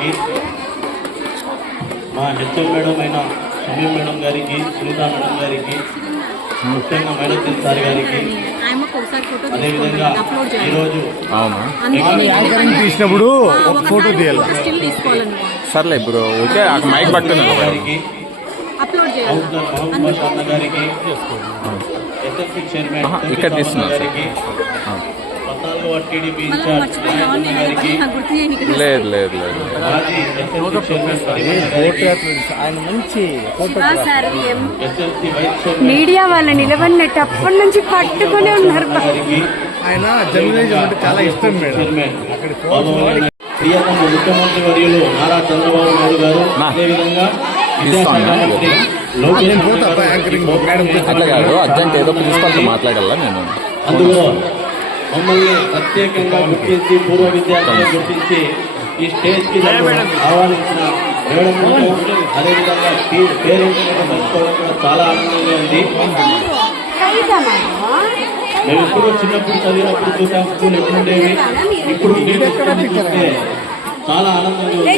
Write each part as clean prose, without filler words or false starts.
గారికి, మా HM madam అయిన సుమీ మేడం గారికి, సునీత మేడం గారికి, ముఖ్యంగా మేడం సార్ గారికి, అదేవిధంగా ఈరోజు తీసినప్పుడు ఒక ఫోటో తీయాలి. సర్లే బ్రో, ఓకే. మైక్ పట్టుకుని గారికి, అన్న గారికి, ఎస్ఎస్సి చైర్మన్ ఇక్కడ తీస్తున్నారు గారికి, 14వ టీడీపీ ఇన్ఛార్జ్ గారికి, లేదు లేదు లేదు మాజీ ఎస్ఎస్సి చైర్మన్ ఆయన మంచి ఎస్ఎల్సి వైస్ చైర్మన్ మీడియా వాళ్ళు నిలబడినట్టు అప్పటి నుంచి పట్టుకునే ఉన్నారు. గారికి, ఆయన జర్నలిజం అంటే చాలా ఇష్టం మేడం. చైర్మన్ ప్రియతమ ముఖ్యమంత్రి వర్యులు నారా చంద్రబాబు నాయుడు గారు, అదేవిధంగా విద్యాశాఖ మంత్రి లోకేష్ అట్లా కాదు, అర్జెంట్ ఏదో ప్రిన్సిపల్తో మాట్లాడాలా నేను. అందులో మమ్మల్ని ప్రత్యేకంగా గుర్తించి పూర్వ విద్యార్థులను గుర్తించి ఈ స్టేజ్ కి ఆహ్వానించిన మేడం, అదేవిధంగా పేరెంట్స్ కలుసుకోవడం కూడా చాలా ఆనందంగా ఉంది. మేము ఎప్పుడూ చిన్నప్పుడు చదివినప్పుడు చూసాం స్కూల్ ఎట్లుండేవి, ఇప్పుడు చూస్తే చాలా ఆనందంగా ఉంది.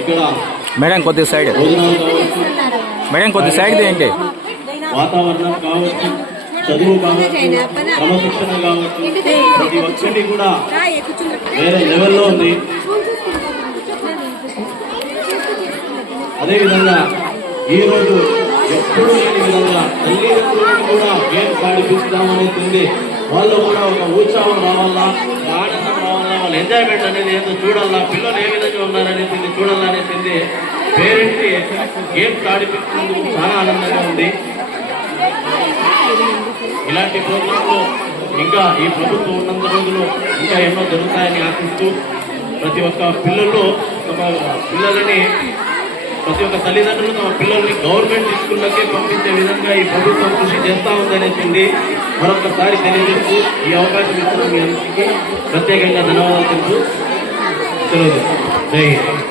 ఇక్కడ మేడం కొద్దిగా సైడ్, భోజనాలు కావచ్చు, మేడం కొద్దిగా సైడ్ తీయండి. వాతావరణం కావచ్చు, చదువు కావచ్చు, క్రమశిక్షణ కావచ్చు, ప్రతి ఒక్కటి కూడా వేరే లెవెల్లో ఉంది. అదేవిధంగా ఈరోజు ఎప్పుడు లేని విధంగా తల్లిదండ్రులను కూడా గేమ్స్ ఆడిపిస్తామనేసింది. వాళ్ళు కూడా ఒక ఉత్సాహం రావాలా, ఆనందం రావాలా, వాళ్ళ ఎంజాయ్మెంట్ అనేది ఏంటో చూడాలా, పిల్లలు ఏ విధంగా ఉన్నారనేసింది చూడాలనేసింది. పేరెంట్స్ గేమ్స్ ఆడిపించినందుకు చాలా ఆనందంగా ఉంది. ఇలాంటి ప్రోగ్రాంలు ఇంకా ఈ ప్రభుత్వం ఉన్నంత రోజులు ఇంకా ఎన్నో జరుగుతాయని ఆశిస్తూ ప్రతి ఒక్క పిల్లలని ప్రతి ఒక్క తల్లిదండ్రులు తమ పిల్లల్ని గవర్నమెంట్ స్కూళ్ళకే పంపించే విధంగా ఈ ప్రభుత్వం కృషి చేస్తూ ఉందనేసింది మరొకసారి తెలియజేస్తూ ఈ అవకాశం ఇస్తున్న మీ అందరికీ ప్రత్యేకంగా ధన్యవాదాలు తెలుపుతూ జై హింద్.